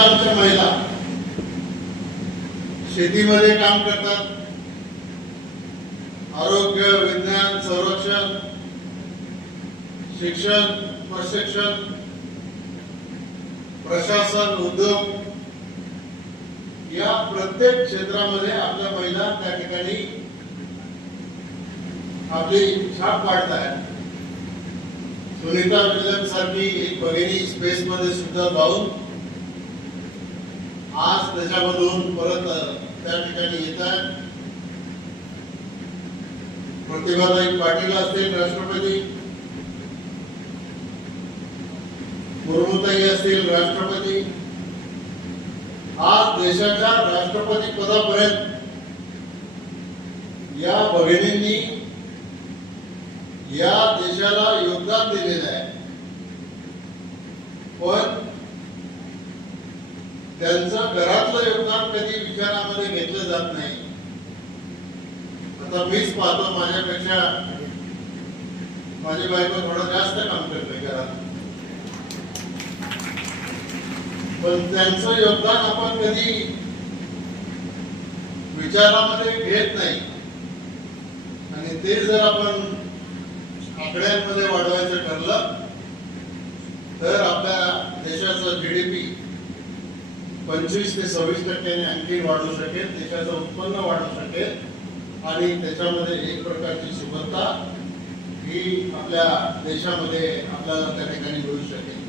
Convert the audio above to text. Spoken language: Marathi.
आमच्या महिला शेतीमध्ये काम करतात. आरोग्य विज्ञान संरक्षण शिक्षण प्रशिक्षण प्रशासन उद्योग या प्रत्येक क्षेत्रामध्ये आपल्या महिला त्या ठिकाणी आपली छाप पाडत आहेत सुनीता विल्यम सारखी एक भगिनी स्पेस मध्ये सुद्धा जाऊन आज त्याच्यामधून परत त्या ठिकाणी येत आहेत प्रतिभाताई पाटील असतील राष्ट्रपती. मुर्मूताई असतील राष्ट्रपती. आज देशाच्या राष्ट्रपती पदापर्यंत या भगिनींनी या देशाला योगदान दिलेलं आहे. पण त्यांचं घरातलं योगदान कधी विचारामध्ये घेतलं जात नाही. आता मीच पाहतो माझ्यापेक्षा माझी बायको थोडं जास्त काम करते घरात. पण त्यांचं योगदान आपण कधी विचारामध्ये घेत नाही. आणि ते जर आपण आकड्यांमध्ये वाढवायचं ठरलं तर आपल्या देशाचं जीडीपी पंचवीस ते सव्वीस टक्क्याने आणखी वाढू शकेल देशाचं उत्पन्न वाढू शकेल आणि त्याच्यामध्ये एक प्रकारची सुबत्ता ही आपल्या देशामध्ये आपल्याला त्या ठिकाणी मिळू शकेल.